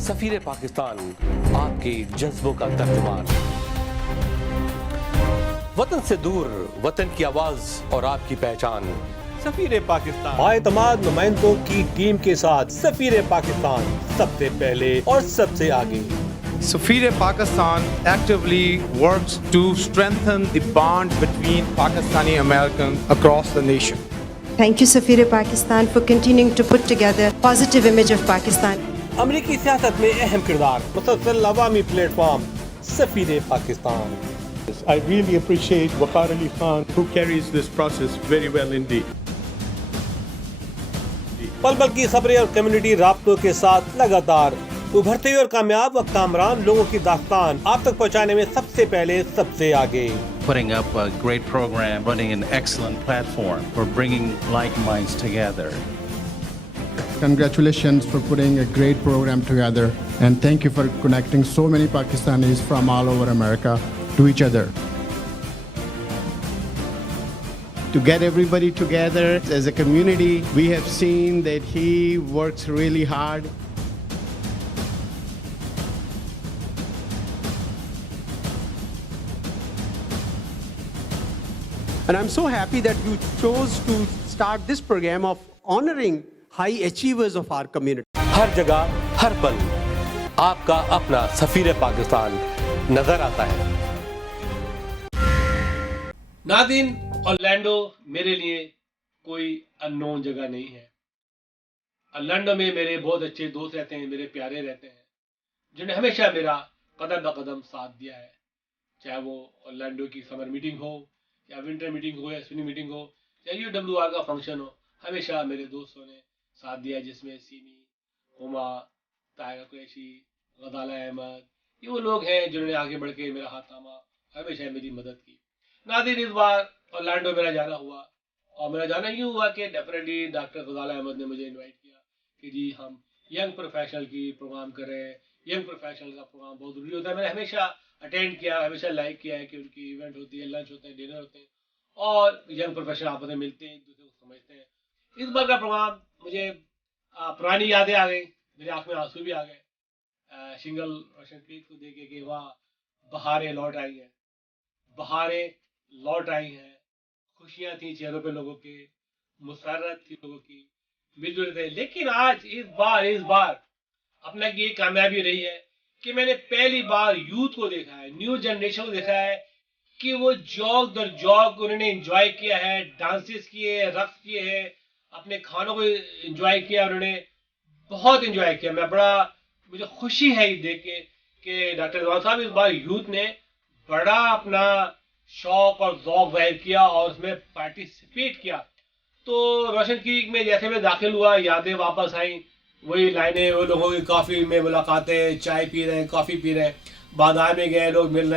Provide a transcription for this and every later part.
سفیر پاکستان آپ کے جذبوں کا ترجمان، وطن سے دور وطن کی آواز اور آپ کی پہچان، سفیر پاکستان بااعتماد نمائندوں کی ٹیم کے ساتھ سفیر پاکستان سب سے پہلے اور سب سے آگے. Safir Pakistan actively works to strengthen the bond between Pakistani Americans across the nation. Thank you, Safir Pakistan, for continuing to put together a positive image of Pakistan. امریکی سیاست میں اہم کردار، مسلسل عوامی پلیٹ فارم سفیر Pakistan. I really appreciate Waqar Ali Khan, who carries this process very well indeed. پل پل کی خبریں اور کمیونٹی رابطوں کے ساتھ لگاتار ابھرتے ہوئے اور کامیاب و کامران لوگوں کی داستان آپ تک پہنچانے میں سب سے پہلے سب سے آگے. Putting up a great program, running an excellent platform for bringing like minds together. Congratulations for putting a great program together, and thank you for connecting so many Pakistanis from all over America to each other. To get everybody together as a community, we have seen that he works really hard. And I'm so happy that you chose to start this program of honoring high achievers of our community. ہر جگہ ہر پل آپ کا اپنا سفیر پاکستان نظر آتا ہے. ناظرین، Orlando میرے لیے کوئی ان نون جگہ نہیں ہے. اورلینڈو میں میرے بہت اچھے دوست رہتے ہیں، میرے پیارے رہتے ہیں، جنہوں نے ہمیشہ میرا قدم بہ قدم ساتھ دیا ہے. چاہے وہ اورلینڈو کی سمر میٹنگ ہو یا ونٹر میٹنگ ہو یا اسپرنگ میٹنگ ہو یا UWR کا فنکشن ہو، ہمیشہ میرے دوستوں نے ساتھ دیا، جس میں سیمی، ہما، طاہرہ قریشی، غزالہ احمد، یہ وہ لوگ ہیں جنہوں نے آگے بڑھ کے میرا ہاتھ تھاما، ہمیشہ میری مدد کی. ناظرین، اس بار اورلینڈو میرا جانا ہوا، اور میرا جانا یوں ہوا کہ ڈیفینیٹلی ڈاکٹر غزالہ احمد نے مجھے انوائٹ کیا کہ جی ہم ینگ پروفیشنل کی پروگرام کر رہے ہیں. ینگ پروفیشنل کا پروگرام بہت ضروری ہوتا ہے. میں نے ہمیشہ اٹینڈ کیا، ہمیشہ لائک کیا ہے کہ ان کی ایونٹ ہوتی ہے، لنچ ہوتے ہیں، ڈنر ہوتے ہیں، اور ینگ پروفیشنل آپس میں ملتے ہیں، ایک دوسرے کو سمجھتے ہیں. اس بار کا پروگرام مجھے پرانی یادیں آ گئی، میری آنکھ میں آنسو بھی آ گئے سنگل روشن پیک کو دیکھ کے کہ واہ، بہاریں لوٹ آئی ہیں، بہاریں لوٹ آئی ہیں. خوشیاں تھیں چہروں پہ لوگوں کے، مسرت تھی لوگوں کی، مل جل تھے. لیکن آج اس بار اپنا کی یہ کامیابی رہی ہے کہ میں نے پہلی بار یوتھ کو دیکھا ہے، نیو جنریشن کو دیکھا ہے کہ وہ جوک در جوک انہوں نے انجوائے کیا ہے، ڈانسز کیے، رقص کیے ہیں، اپنے کھانوں کو انجوائے کیا، انہوں نے بہت انجوائے کیا. مجھے خوشی ہے یہ دیکھ کے کہ ڈاکٹر رضوان صاحب اس بار یوتھ نے بڑا اپنا شوق اور ذوق ظاہر کیا اور اس میں پارٹیسپیٹ کیا. تو روشن کریک میں جیسے میں داخل ہوا، یادیں واپس آئیں، وہی لائنیں، وہ لوگوں کی کافی میں ملاقاتیں، چائے پی رہے ہیں، کافی پی رہے ہیں، بازار میں گئے، لوگ مل رہے ہیں.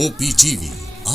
OPTV,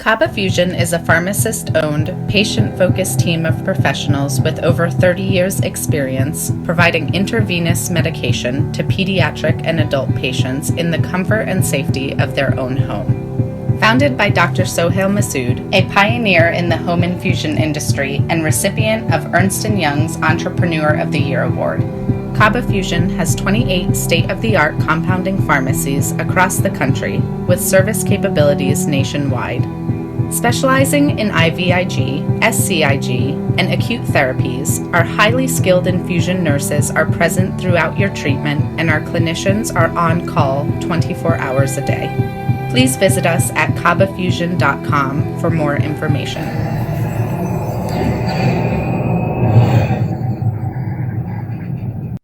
Kaba Fusion is a pharmacist-owned, patient-focused team of professionals with over 30 years' experience providing intravenous medication to pediatric and adult patients in the comfort and safety of their own home. Founded by Dr. Sohail Masood, a pioneer in the home infusion industry and recipient of Ernst & Young's Entrepreneur of the Year Award, Kaba Fusion has 28 state-of-the-art compounding pharmacies across the country with service capabilities nationwide. Specializing in IVIG, SCIG, and acute therapies, our highly skilled infusion nurses are present throughout your treatment, and our clinicians are on call 24 hours a day. Please visit us at kabafusion.com for more information.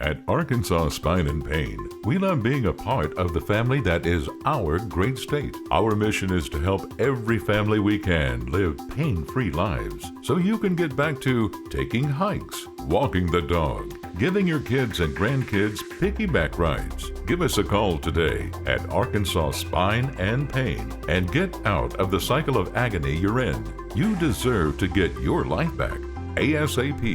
At Arkansas Spine and Pain, we love being a part of the family that is our great state. Our mission is to help every family we can live pain-free lives so you can get back to taking hikes, walking the dog, giving your kids and grandkids piggyback rides. Give us a call today at Arkansas Spine and Pain and get out of the cycle of agony you're in. You deserve to get your life back ASAP.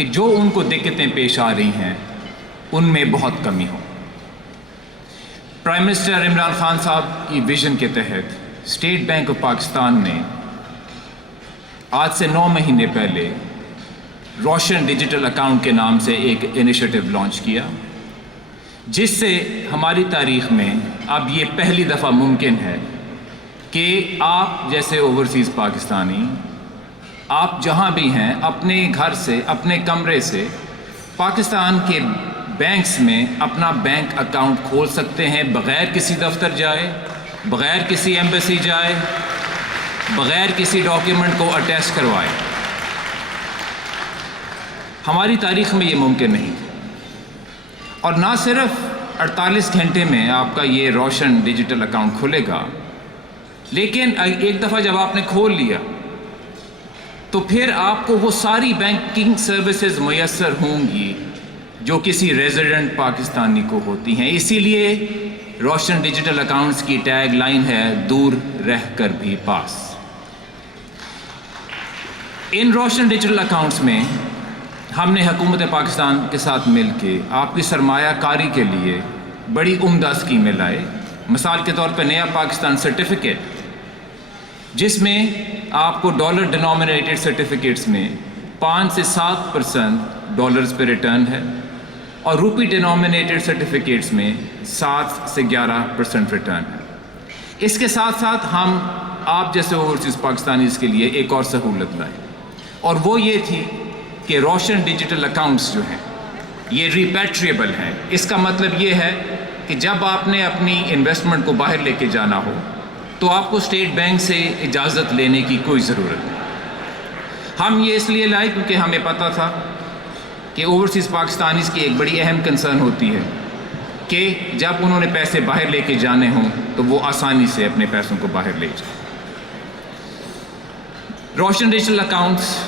کہ جو ان کو دقتیں پیش آ رہی ہیں ان میں بہت کمی ہو۔ پرائم منسٹر عمران خان صاحب کی ویژن کے تحت اسٹیٹ بینک آف پاکستان نے آج سے 9 مہینے پہلے روشن ڈیجیٹل اکاؤنٹ کے نام سے ایک انیشیٹو لانچ کیا، جس سے ہماری تاریخ میں اب یہ پہلی دفعہ ممکن ہے کہ آپ جیسے اوورسیز پاکستانی، آپ جہاں بھی ہیں اپنے گھر سے، اپنے کمرے سے پاکستان کے بینکس میں اپنا بینک اکاؤنٹ کھول سکتے ہیں، بغیر کسی دفتر جائے، بغیر کسی ایمبیسی جائے، بغیر کسی ڈاکیومنٹ کو اٹیچ کروائے۔ ہماری تاریخ میں یہ ممکن نہیں، اور نہ صرف 48 گھنٹے میں آپ کا یہ روشن ڈیجیٹل اکاؤنٹ کھلے گا، لیکن ایک دفعہ جب آپ نے کھول لیا تو پھر آپ کو وہ ساری بینکنگ سروسز میسر ہوں گی جو کسی ریزیڈنٹ پاکستانی کو ہوتی ہیں۔ اسی لیے روشن ڈیجیٹل اکاؤنٹس کی ٹیگ لائن ہے دور رہ کر بھی پاس۔ ان روشن ڈیجیٹل اکاؤنٹس میں ہم نے حکومت پاکستان کے ساتھ مل کے آپ کی سرمایہ کاری کے لیے بڑی عمدہ اسکیمیں لائے۔ مثال کے طور پہ نیا پاکستان سرٹیفکیٹ، جس میں آپ کو ڈالر ڈینومینیٹڈ سرٹیفکیٹس میں 5 سے 7% ڈالرز پہ ریٹرن ہے، اور روپی ڈینومینیٹڈ سرٹیفکیٹس میں 7 سے 11% ریٹرن ہے۔ اس کے ساتھ ساتھ ہم آپ جیسے اوورسیز پاکستانیز کے لیے ایک اور سہولت لائے، اور وہ یہ تھی کہ روشن ڈیجیٹل اکاؤنٹس جو ہیں یہ ریپیٹریبل ہیں۔ اس کا مطلب یہ ہے کہ جب آپ نے اپنی انویسٹمنٹ کو باہر لے کے جانا ہو تو آپ کو اسٹیٹ بینک سے اجازت لینے کی کوئی ضرورت نہیں۔ ہم یہ اس لیے لائے کیونکہ ہمیں پتہ تھا کہ اوورسیز پاکستانیز کی ایک بڑی اہم کنسرن ہوتی ہے کہ جب انہوں نے پیسے باہر لے کے جانے ہوں تو وہ آسانی سے اپنے پیسوں کو باہر لے جائیں۔ روشن ڈیجیٹل اکاؤنٹس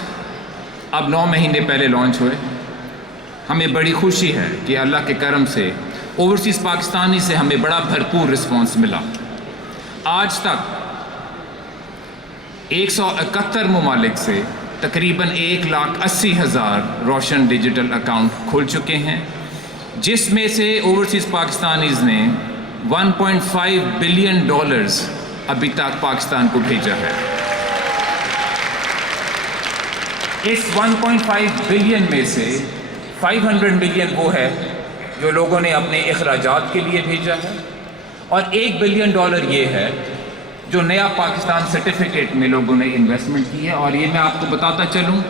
اب 9 مہینے پہلے لانچ ہوئے۔ ہمیں بڑی خوشی ہے کہ اللہ کے کرم سے اوورسیز پاکستانی سے ہمیں بڑا بھرپور رسپانس ملا۔ آج تک 171 ممالک سے تقریباً 1,80,000 روشن ڈیجیٹل اکاؤنٹ کھل چکے ہیں، جس میں سے اوورسیز پاکستانیز نے $1.5 بلین ابھی تک پاکستان کو بھیجا ہے۔ اس 1.5 بلین میں سے 500 ملین وہ ہے جو لوگوں نے اپنے اخراجات کے لیے بھیجا ہے، اور $1 بلین یہ ہے جو نیا پاکستان سرٹیفکیٹ میں لوگوں نے انویسٹمنٹ کی ہے۔ اور یہ میں آپ کو بتاتا چلوں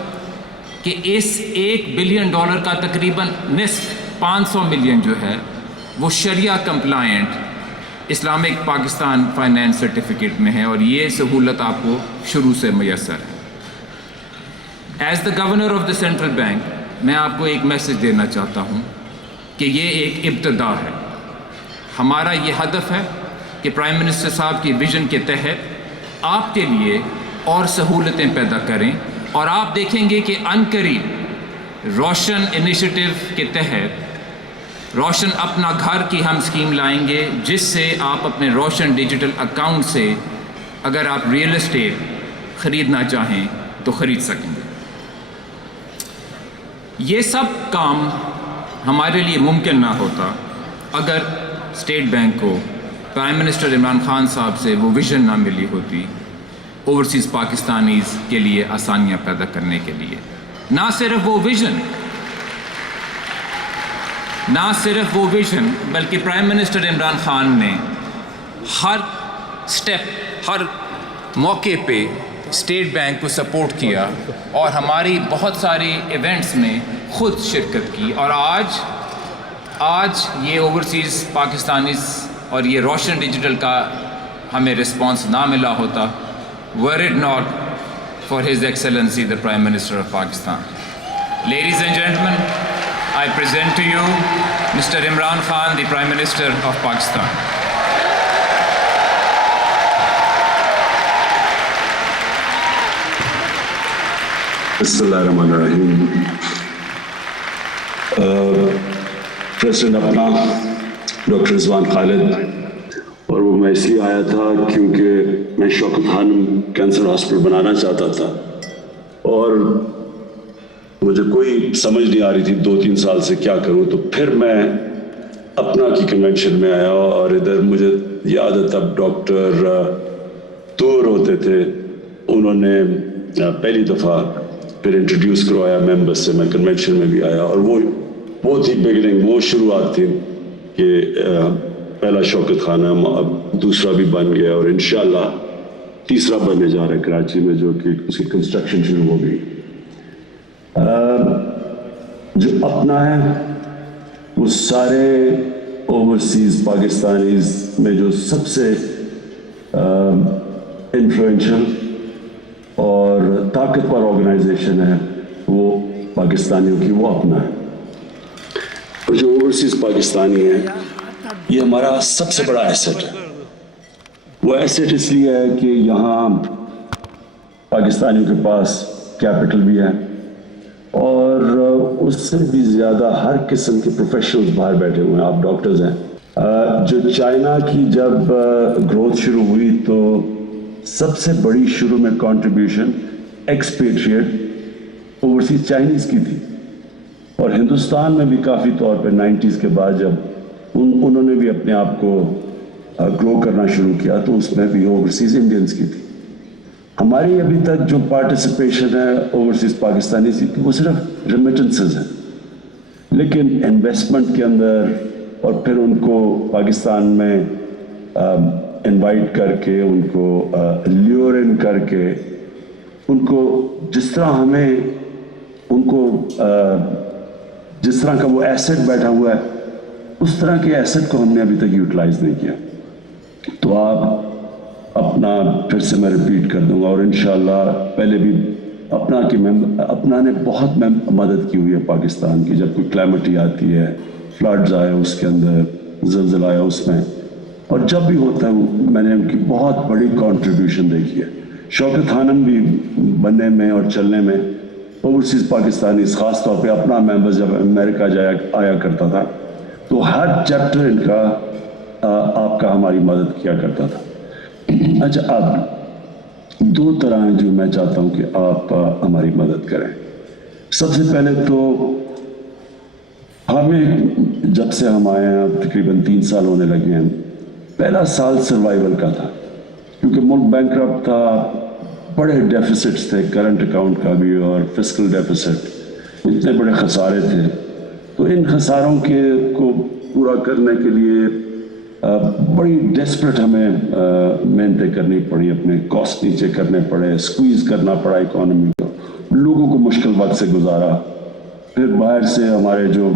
کہ اس $1 بلین کا تقریباً نصف 500 ملین جو ہے وہ شریعہ compliant Islamic Pakistan finance certificate میں ہے، اور یہ سہولت آپ کو شروع سے میسر ہے۔ As the governor of the central bank میں آپ کو ایک میسج دینا چاہتا ہوں کہ یہ ایک ابتدا ہے۔ ہمارا یہ ہدف ہے کہ پرائم منسٹر صاحب کی ویژن کے تحت آپ کے لیے اور سہولتیں پیدا کریں، اور آپ دیکھیں گے کہ عنقریب روشن انیشیٹو کے تحت روشن اپنا گھر کی ہم اسکیم لائیں گے، جس سے آپ اپنے روشن ڈیجیٹل اکاؤنٹ سے اگر آپ ریئل اسٹیٹ خریدنا چاہیں تو خرید سکیں گے۔ یہ سب کام ہمارے لیے ممکن نہ ہوتا اگر اسٹیٹ بینک کو پرائم منسٹر عمران خان صاحب سے وہ ویژن نہ ملی ہوتی اوورسیز پاکستانیز کے لیے آسانیاں پیدا کرنے کے لیے۔ نہ صرف وہ ویژن بلکہ پرائم منسٹر عمران خان نے ہر سٹیپ، ہر موقع پہ اسٹیٹ بینک کو سپورٹ کیا، اور ہماری بہت ساری ایونٹس میں خود شرکت کی۔ اور آج یہ اوورسیز پاکستانیز اور یہ روشن ڈیجیٹل کا ہمیں رسپانس نہ ملا ہوتا were it not for His Excellency the Prime Minister of Pakistan. Ladies and gentlemen, I present to you Mr. Imran Khan, the Prime Minister of Pakistan. Bismillahirrahmanirrahim. President اپنا doctor رضوان خالد، اور وہ میں اس لیے آیا تھا کیونکہ میں شوکت خانم کینسر ہاسپٹل بنانا چاہتا تھا، اور مجھے کوئی سمجھ نہیں آ رہی تھی 2-3 سال سے کیا کروں. تو پھر میں اپنا کی کنونشن میں آیا اور ادھر مجھے یاد ہے تب ڈاکٹر طور ہوتے تھے, انہوں نے پہلی دفعہ پھر انٹروڈیوس کروایا ممبرس سے. میں کنونشن میں بھی آیا اور وہ تھی بگننگ, وہ شروعات تھی کہ پہلا شوکت خانہ اب دوسرا بھی بن گیا اور انشاءاللہ تیسرا بننے جا رہا ہے کراچی میں, جو کہ اس کی کنسٹرکشن شروع ہو گئی. جو اپنا ہے وہ سارے اوورسیز پاکستانیز میں جو سب سے انفلوئنشل اور طاقتور آرگنائزیشن ہے وہ پاکستانیوں کی, وہ اپنا ہے. اور جو اوورسیز پاکستانی ہیں یہ ہمارا سب سے بڑا ایسٹ ہے. وہ ایسٹ اس لیے ہے کہ یہاں پاکستانیوں کے پاس کیپٹل بھی ہے اور اس سے بھی زیادہ ہر قسم کے پروفیشنلز باہر بیٹھے ہوئے ہیں. آپ ڈاکٹرز ہیں. جو چائنا کی جب گروتھ شروع ہوئی تو سب سے بڑی شروع میں کنٹریبیوشن ایکسپیٹریٹ اوورسیز چائنیز کی تھی, اور ہندوستان میں بھی کافی طور پہ 90s کے بعد جب انہوں نے بھی اپنے آپ کو گرو کرنا شروع کیا تو اس میں بھی اوورسیز انڈینز کی تھی. ہماری ابھی تک جو پارٹیسپیشن ہے اوورسیز پاکستانی کی وہ صرف ریمیٹنسز ہیں, لیکن انویسٹمنٹ کے اندر اور پھر ان کو پاکستان میں انوائٹ کر کے, ان کو لیور ان کر کے, ان کو جس طرح ہمیں ان کو جس طرح کا وہ ایسٹ بیٹھا ہوا ہے اس طرح کے ایسٹ کو ہم نے ابھی تک یوٹیلائز نہیں کیا. تو آپ اپنا پھر سے میں ریپیٹ کر دوں گا, اور انشاءاللہ پہلے بھی اپنا نے بہت مدد کی ہوئی ہے پاکستان کی. جب کوئی کلائمیٹی آتی ہے, فلڈز آئے اس کے اندر, زلزلہ آیا اس میں, اور جب بھی ہوتا ہے میں نے ان کی بہت بڑی کنٹریبیوشن دیکھی ہے. شوکت خانم بھی بننے میں اور چلنے میں اوورسیز پاکستانی, خاص طور پہ اپنا ممبر جب امریکہ آیا کرتا تھا تو ہر چیپٹر ان کا آپ کا ہماری مدد کیا کرتا تھا. اچھا, اب 2 طرح ہیں جو میں چاہتا ہوں کہ آپ ہماری مدد کریں. سب سے پہلے تو ہمیں جب سے ہم آئے ہیں تقریباً 3 سال ہونے لگے ہیں, پہلا سال سروائیول کا تھا کیونکہ ملک بینکرپٹ تھا, بڑے ڈیفیسٹس تھے, کرنٹ اکاؤنٹ کا بھی اور فسکل ڈیفیسٹ, اتنے بڑے خسارے تھے. تو ان خساروں کو پورا کرنے کے لیے بڑی ڈیسپریٹ ہمیں محنتیں کرنی پڑی, اپنے کاسٹ نیچے کرنے پڑے, اسکویز کرنا پڑا اکانومی کو, لوگوں کو مشکل وقت سے گزارا. پھر باہر سے ہمارے جو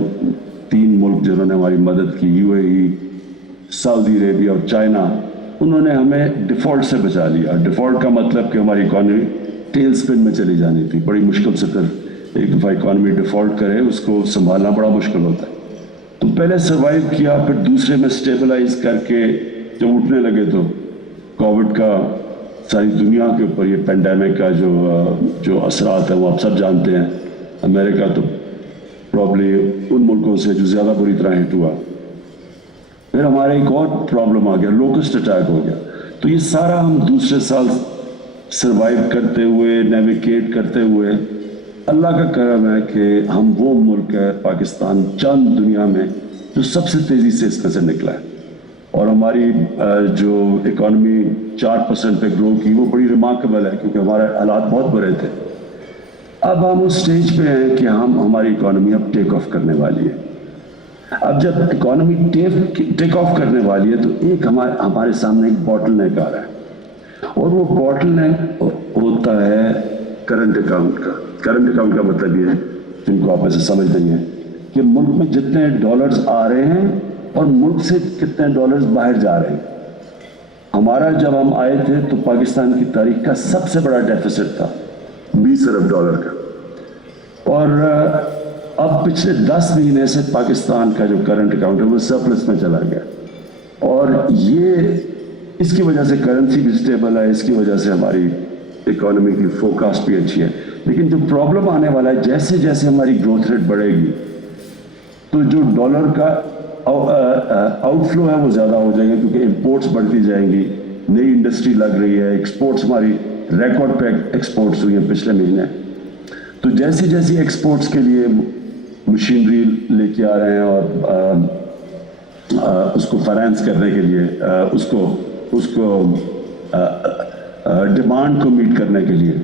3 ملک جنہوں نے ہماری مدد کی, UAE, سعودی عربیہ اور چائنا, انہوں نے ہمیں ڈیفالٹ سے بچا لیا. ڈیفالٹ کا مطلب کہ ہماری اکانومی ٹیل سپن میں چلی جانی تھی. بڑی مشکل سے پھر ایک دفعہ اکانومی ڈیفالٹ کرے اس کو سنبھالنا بڑا مشکل ہوتا ہے. تو پہلے سروائیو کیا, پھر دوسرے میں سٹیبلائز کر کے جب اٹھنے لگے تو کووڈ کا ساری دنیا کے اوپر یہ پینڈیمک کا جو اثرات ہیں وہ آپ سب جانتے ہیں. امریکہ تو پرابلی ان ملکوں سے جو زیادہ بری طرح ہٹ ہوا. پھر ہمارا ایک اور پرابلم آ گیا, لوکسٹ اٹیک ہو گیا. تو یہ سارا ہم دوسرے سال سروائیو کرتے ہوئے, نیویگیٹ کرتے ہوئے, اللہ کا کرم ہے کہ ہم وہ ملک ہے پاکستان چند دنیا میں جو سب سے تیزی سے اس میں سے نکلا ہے, اور ہماری جو اکانومی 4% پہ گرو کی وہ بڑی ریمارکیبل ہے کیونکہ ہمارے حالات بہت برے تھے. اب ہم اس سٹیج پہ ہیں کہ ہماری اکانومی اب ٹیک آف کرنے والی ہے. اب جب اکانومی ٹیک آف کرنے والی ہے تو ایک ہمارے سامنے ایک باٹل نیک آ رہا ہے, اور وہ باٹل نیک ہوتا ہے کرنٹ اکاؤنٹ کا. کرنٹ اکاؤنٹ کا مطلب یہ ہے, جن کو آپ ایسے سمجھ نہیں ہیں, کہ ملک میں جتنے ڈالرز آ رہے ہیں اور ملک سے کتنے ڈالرز باہر جا رہے ہیں. ہمارا جب ہم آئے تھے تو پاکستان کی تاریخ کا سب سے بڑا ڈیفیسٹ تھا $20 ارب کا, اور اب پچھلے 10 مہینے سے پاکستان کا جو کرنٹ اکاؤنٹ ہے وہ سرپلس میں چلا گیا. اور یہ اس کی وجہ سے کرنسی بھی اسٹیبل ہے, اس کی وجہ سے ہماری اکانومی کی فوکاسٹ بھی اچھی ہے. لیکن جو پرابلم آنے والا ہے, جیسے جیسے ہماری گروتھ ریٹ بڑھے گی تو جو ڈالر کا آؤٹ فلو ہے وہ زیادہ ہو جائیں گے, کیونکہ امپورٹس بڑھتی جائیں گی, نئی انڈسٹری لگ رہی ہے, ایکسپورٹس ہماری ریکارڈ پہ ایکسپورٹس ہوئی ہیں پچھلے مہینے. تو جیسی جیسی ایکسپورٹس کے لیے مشینری لے کے آ رہے ہیں اور اس کو فائنانس کرنے کے لیے اس کو ڈیمانڈ کو میٹ کرنے کے لیے،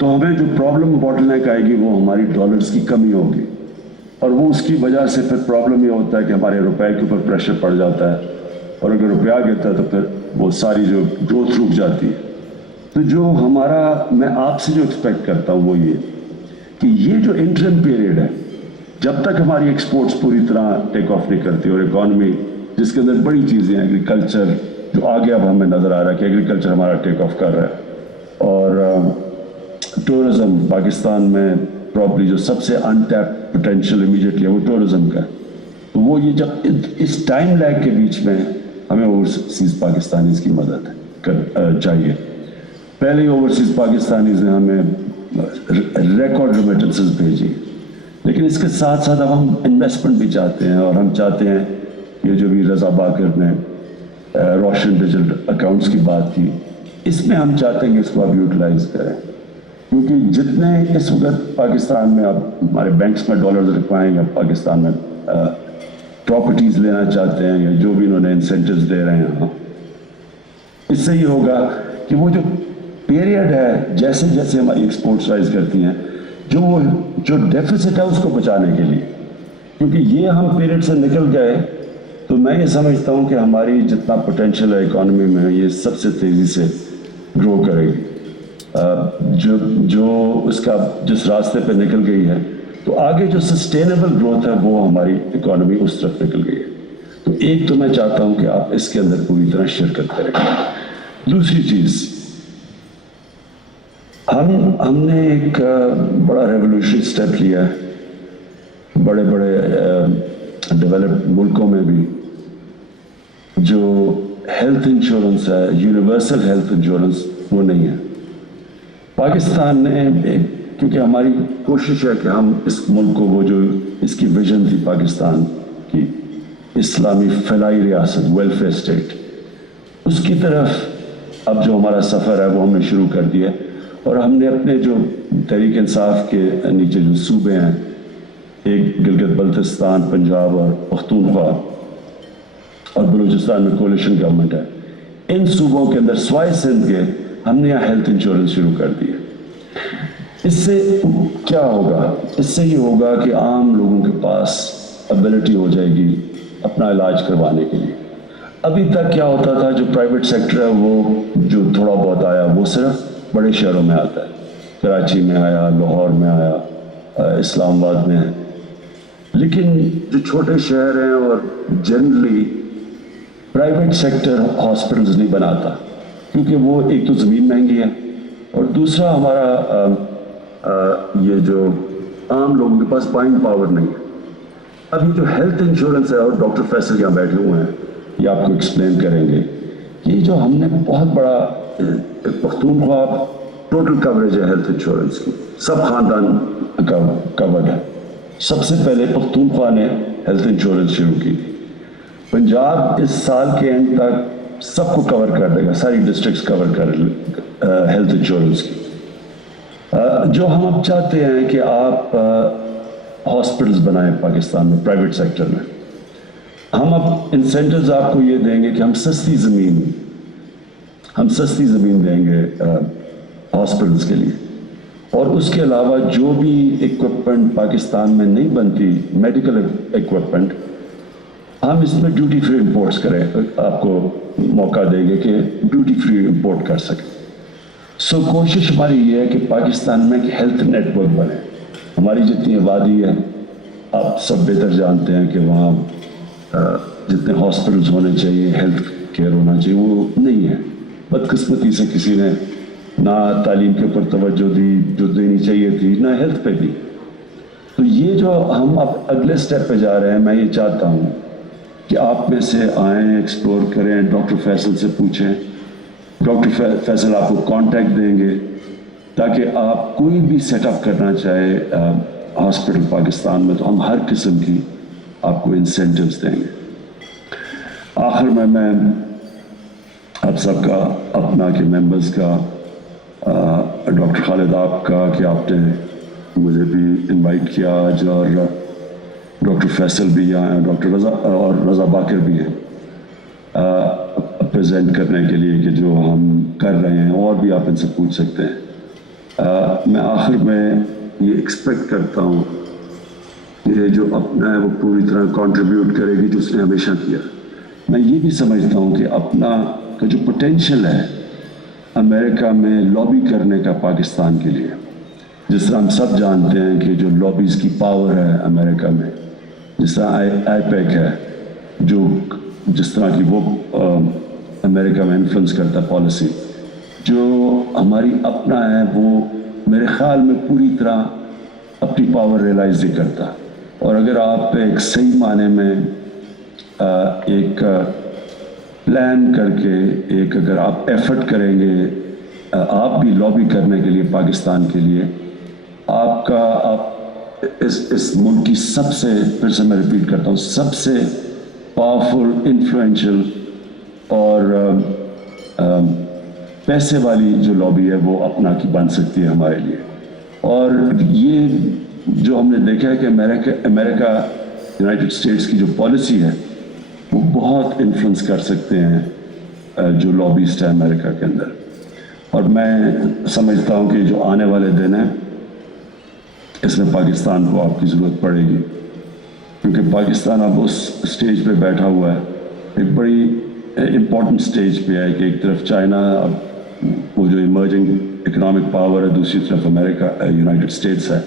تو ہمیں جو پرابلم باٹل نیک آئے گی وہ ہماری ڈالرز کی کمی ہوگی، اور وہ اس کی وجہ سے پھر پرابلم یہ ہوتا ہے کہ ہمارے روپے کے اوپر پریشر پڑ جاتا ہے، اور اگر روپیہ گرتا ہے تو پھر وہ ساری جو گروتھ رک جاتی ہے۔ تو جو میں آپ سے جو ایکسپیکٹ کرتا ہوں وہ یہ کہ یہ جو انٹرم پیریڈ ہے، جب تک ہماری ایکسپورٹس پوری طرح ٹیک آف نہیں کرتی، اور اکانومی جس کے اندر بڑی چیزیں ہیں، ایگریکلچر جو آگے اب ہمیں نظر آ رہا ہے کہ ایگریکلچر ہمارا ٹیک آف کر رہا ہے، اور ٹورزم پاکستان میں پرابلی جو سب سے انٹیپ پوٹینشیل امیڈیٹلی ہے وہ ٹورزم کا ہے، تو وہ یہ جب اس ٹائم لیگ کے بیچ میں ہمیں اوورسیز پاکستانیز کی مدد چاہیے۔ پہلے اوورسیز پاکستانیز نے ہمیں ریکارڈ ریمیٹنسز بھیجی، لیکن اس کے ساتھ ساتھ اب ہم انویسٹمنٹ بھی چاہتے ہیں، اور ہم چاہتے ہیں یہ جو بھی رضا باقر نے روشن ڈیجیٹل اکاؤنٹس کی بات کی، اس میں ہم چاہتے ہیں کہ اس کو اب یوٹیلائز کریں، کیونکہ جتنے اس وقت پاکستان میں اب ہمارے بینکس میں ڈالرز رکھوائیں یا پاکستان میں پراپرٹیز لینا چاہتے ہیں یا جو بھی انہوں نے انسینٹیوز دے رہے ہیں، اس سے یہ ہوگا کہ وہ جو پیریڈ ہے جیسے جیسے ہماری ایکسپورٹس رائز کرتی ہیں، جو ڈیفیسٹ ہے اس کو بچانے کے لیے، کیونکہ یہ ہم پیریڈ سے نکل گئے تو میں یہ سمجھتا ہوں کہ ہماری جتنا پوٹینشیل ہے اکانومی میں یہ سب سے تیزی سے گرو کرے گی۔ جو اس کا جس راستے پہ نکل گئی ہے، تو آگے جو سسٹینیبل گروتھ ہے وہ ہماری اکانومی اس طرف نکل گئی ہے۔ تو ایک تو میں چاہتا ہوں کہ آپ اس کے اندر پوری طرح شرکت کریں۔ دوسری چیز، ہم نے ایک بڑا ریولوشنری سٹیپ لیا ہے، بڑے بڑے ڈیولپڈ ملکوں میں بھی جو ہیلتھ انشورنس ہے، یونیورسل ہیلتھ انشورنس، وہ نہیں ہے۔ پاکستان نے کیونکہ ہماری کوشش ہے کہ ہم اس ملک کو وہ جو اس کی ویژن تھی پاکستان کی، اسلامی فلاحی ریاست، ویلفیئر اسٹیٹ، اس کی طرف اب جو ہمارا سفر ہے وہ ہم نے شروع کر دیا، اور ہم نے اپنے جو تحریک انصاف کے نیچے جو صوبے ہیں، ایک گلگت بلتستان، پنجاب اور پختونخوا اور بلوچستان میں کولیشن گورنمنٹ ہے، ان صوبوں کے اندر سوائے سندھ کے ہم نے یہاں ہیلتھ انشورنس شروع کر دی ہے۔ اس سے کیا ہوگا؟ اس سے یہ ہوگا کہ عام لوگوں کے پاس ابیلٹی ہو جائے گی اپنا علاج کروانے کے لیے۔ ابھی تک کیا ہوتا تھا، جو پرائیویٹ سیکٹر ہے وہ جو تھوڑا بہت آیا وہ صرف بڑے شہروں میں آتا ہے، کراچی میں آیا، لاہور میں آیا، اسلام آباد میں ہے، لیکن جو چھوٹے شہر ہیں اور جنرلی پرائیویٹ سیکٹر ہاسپٹلز نہیں بناتا، کیونکہ وہ ایک تو زمین مہنگی ہے، اور دوسرا ہمارا یہ جو عام لوگوں کے پاس بائنگ پاور نہیں ہے۔ اب یہ جو ہیلتھ انشورنس ہے، اور ڈاکٹر فیصل یہاں بیٹھے ہوئے ہیں، یہ آپ کو ایکسپلین کریں گے، یہ جو ہم نے بہت بڑا پختونخوا ٹوٹل کوریج ہے ہیلتھ انشورنس کی، سب خاندان کا کورڈ ہے۔ سب سے پہلے پختونخوا نے ہیلتھ انشورنس شروع کی تھی۔ پنجاب اس سال کے اینڈ تک سب کو کور کر دے گا، ساری ڈسٹرکٹس کور کر ہیلتھ انشورنس کی۔ جو ہم اب چاہتے ہیں کہ آپ ہاسپٹلز بنائیں پاکستان میں، پرائیویٹ سیکٹر میں، ہم اب انسینٹیوز آپ کو یہ دیں گے کہ ہم سستی زمین دیں گے ہاسپٹلز کے لیے، اور اس کے علاوہ جو بھی ایکوپمنٹ پاکستان میں نہیں بنتی، میڈیکل ایکوپمنٹ، ہم اس میں ڈیوٹی فری امپورٹس کریں، آپ کو موقع دیں گے کہ ڈیوٹی فری امپورٹ کر سکیں۔ سو کوشش ہماری یہ ہے کہ پاکستان میں ایک ہیلتھ نیٹ ورک بنے۔ ہماری جتنی آبادی ہے، آپ سب بہتر جانتے ہیں کہ وہاں جتنے ہاسپٹلز ہونے چاہیے، ہیلتھ کیئر ہونا چاہیے، وہ نہیں ہے۔ بدقسمتی سے کسی نے نہ تعلیم کے اوپر توجہ دی جو دینی چاہیے تھی، نہ ہیلتھ پہ دی۔ تو یہ جو ہم اب اگلے سٹیپ پہ جا رہے ہیں، میں یہ چاہتا ہوں کہ آپ میں سے آئیں، ایکسپلور کریں، ڈاکٹر فیصل سے پوچھیں، ڈاکٹر فیصل آپ کو کانٹیکٹ دیں گے تاکہ آپ کوئی بھی سیٹ اپ کرنا چاہے ہاسپٹل پاکستان میں، تو ہم ہر قسم کی آپ کو انسینٹیوز دیں گے۔ آخر میں آپ سب کا، اپنا کے ممبرز کا، ڈاکٹر خالد آپ کا، کہ آپ نے مجھے بھی انوائٹ کیا آج, اور ڈاکٹر فیصل بھی یہاں ہیں, ڈاکٹر رضا اور رضا باقر بھی ہیں پریزنٹ کرنے کے لیے کہ جو ہم کر رہے ہیں, اور بھی آپ ان سے پوچھ سکتے ہیں. میں آخر میں یہ ایکسپیکٹ کرتا ہوں کہ جو اپنا ہے وہ پوری طرح کنٹریبیوٹ کرے گی جو اس نے ہمیشہ کیا. میں یہ بھی سمجھتا ہوں کہ اپنا کا جو پوٹینشیل ہے امریکہ میں لابی کرنے کا پاکستان کے لیے, جس طرح ہم سب جانتے ہیں کہ جو لابیز کی پاور ہے امریکہ میں, جس طرح آئی پیک ہے جو جس طرح کی وہ امریکہ میں انفلوئنس کرتا ہے پالیسی, جو ہماری اپنا ہے وہ میرے خیال میں پوری طرح اپنی پاور ریئلائز نہیں کرتا. اور اگر آپ ایک صحیح معنی میں ایک پلان کر کے ایک اگر آپ ایفرٹ کریں گے آپ بھی لابی کرنے کے لیے پاکستان کے لیے, آپ اس ملک کی سب سے, پھر سے میں ریپیٹ کرتا ہوں, سب سے پاورفل, انفلوئنشل اور پیسے والی جو لابی ہے وہ اپنا کی بن سکتی ہے ہمارے لیے. اور یہ جو ہم نے دیکھا ہے کہ امریکہ یونائٹڈ اسٹیٹس کی جو پالیسی ہے وہ بہت انفلوئنس کر سکتے ہیں جو لابیسٹ ہے امریکہ کے اندر. اور میں سمجھتا ہوں کہ جو آنے والے دن ہیں اس میں پاکستان کو آپ کی ضرورت پڑے گی, کیونکہ پاکستان اب اس اسٹیج پہ بیٹھا ہوا ہے, ایک بڑی امپورٹنٹ اسٹیج پہ ہے کہ ایک طرف چائنا وہ جو ایمرجنگ اکنامک پاور ہے, دوسری طرف امریکہ یونائٹڈ اسٹیٹس ہے,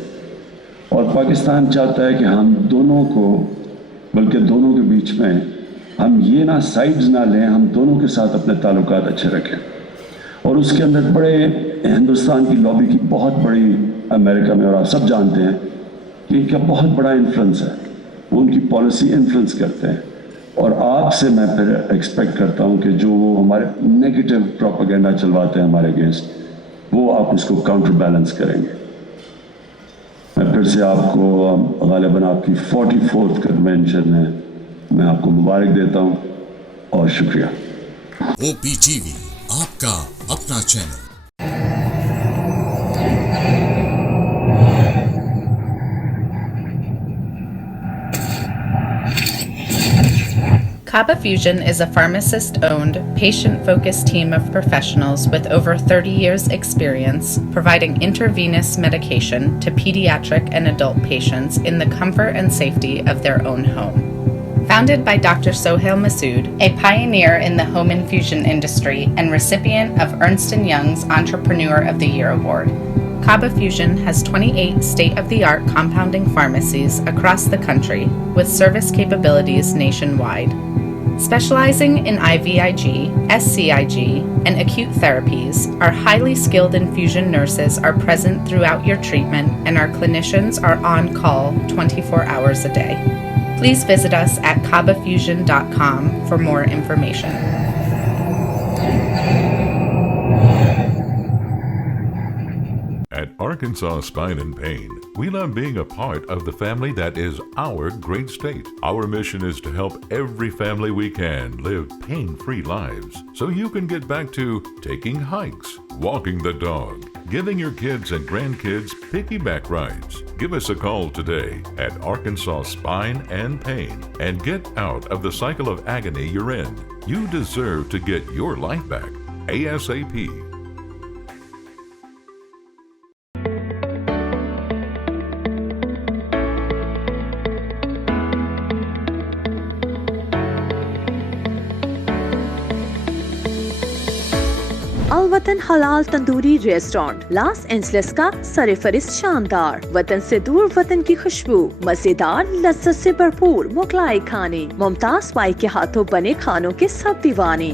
اور پاکستان چاہتا ہے کہ ہم دونوں کو, بلکہ دونوں کے بیچ میں ہم یہ نہ سائڈز نہ لیں, ہم دونوں کے ساتھ اپنے تعلقات اچھے رکھیں. اور اس کے اندر بڑے ہندوستان کی لابی کی بہت بڑی امریکہ میں, اور آپ سب جانتے ہیں کہ ان کا بہت بڑا انفلوئنس ہے, وہ ان کی پالیسی انفلوئنس کرتے ہیں. اور آپ سے میں پھر ایکسپیکٹ کرتا ہوں کہ جو وہ ہمارے نیگیٹو پروپیگنڈا چلواتے ہیں ہمارے اگینسٹ, وہ آپ اس کو کاؤنٹر بیلنس کریں گے. میں پھر سے آپ کو غالباً آپ کی 44th کنونشن ہے, میں آپ کو مبارک دیتا ہوں اور شکریہ. OPTV آپ کا اپنا channel. Kaba Fusion is a pharmacist-owned, patient-focused team of professionals with over 30 years' experience providing intravenous medication to pediatric and adult patients in the comfort and safety of their own home. Founded by Dr. Sohail Masood, a pioneer in the home infusion industry and recipient of Ernst & Young's Entrepreneur of the Year Award, Kaba Fusion has 28 state-of-the-art compounding pharmacies across the country with service capabilities nationwide. Specializing in IVIG, SCIG, and acute therapies, our highly skilled infusion nurses are present throughout your treatment and our clinicians are on call 24 hours a day. Please visit us at kabafusion.com for more information. At Arkansas Spine and Pain, we love being a part of the family that is our great state. Our mission is to help every family we can live pain-free lives so you can get back to taking hikes, walking the dog, giving your kids and grandkids piggyback rides. Give us a call today at Arkansas Spine and Pain and get out of the cycle of agony you're in. You deserve to get your life back ASAP. الوطن حلال tandoori restaurant Los Angeles کا سرفہرست شاندار, وطن سے دور وطن کی خوشبو, مزیدار لذت سے بھرپور مغلائی کھانے, ممتاز بائی کے ہاتھوں بنے کھانوں کے سب دیوانے.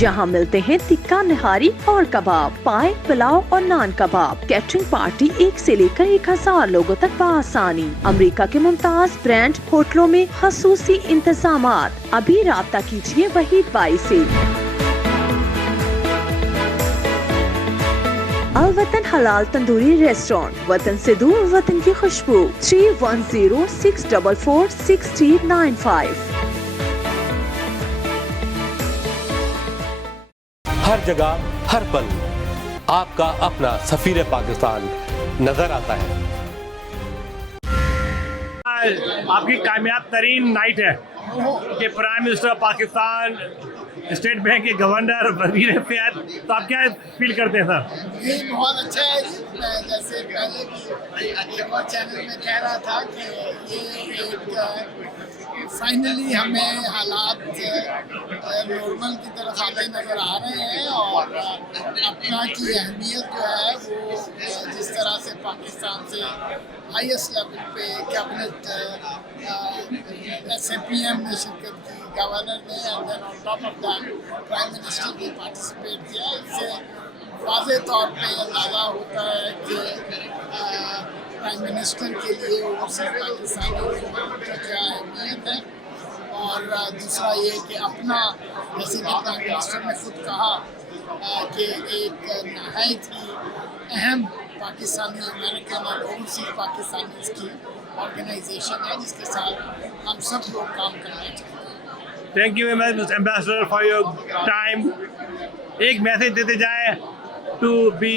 یہاں ملتے ہیں تکہ نہاری اور کباب, پائے, پلاؤ اور نان کباب. کیٹرنگ پارٹی 1 سے لے کر 1000 لوگوں تک بآسانی. امریکہ کے ممتاز برانڈ ہوٹلوں میں خصوصی انتظامات. ابھی رابطہ کیجیے وحید بائی سے. الوطن حلال تندوری ریسٹورانٹ, وطن سے دور وطن کی خوشبو. 310-644-6395. ہر جگہ ہر پل آپ کا اپنا سفیر پاکستان نظر آتا ہے. آپ کی کامیاب ترین نائٹ ہے کہ prime minister Pakistan state bank کے گورنر وزیر افتیار, تو آپ کیا فیل کرتے ہیں سر؟ یہ بہت اچھا ہے جی. میں جیسے پہلے بھی ایک اور چینل میں کہہ رہا تھا کہ یہ ایک فائنلی ہمیں حالات نارمل کی طرف آتے نظر آ رہے ہیں, اور اپنا کی اہمیت جو ہے وہ جس طرح سے پاکستان سے ہائیسٹ لیول پہ cabinet S M P M نے شرکت کی, گورنر نے, and then on top of that prime minister نے پارٹیسپیٹ کیا. اس سے واضح طور پہ اندازہ ہوتا ہے کہ پرائم منسٹر کے لیے اوورسیز پاکستانیوں کی کیا اہمیت ہے. اور دوسرا یہ کہ اپنا, جیسے کہ پرائم منسٹر نے خود کہا کہ ایک نہایت ہی اہم پاکستانی امریکن اور اوورسیز پاکستانیز کی آرگنائزیشن ہے جس کے ساتھ ہم سب لوگ کام کرنا چاہتے ہیں. Thank you very much mister ambassador for your time. ایک میسج دیتے جائیں to be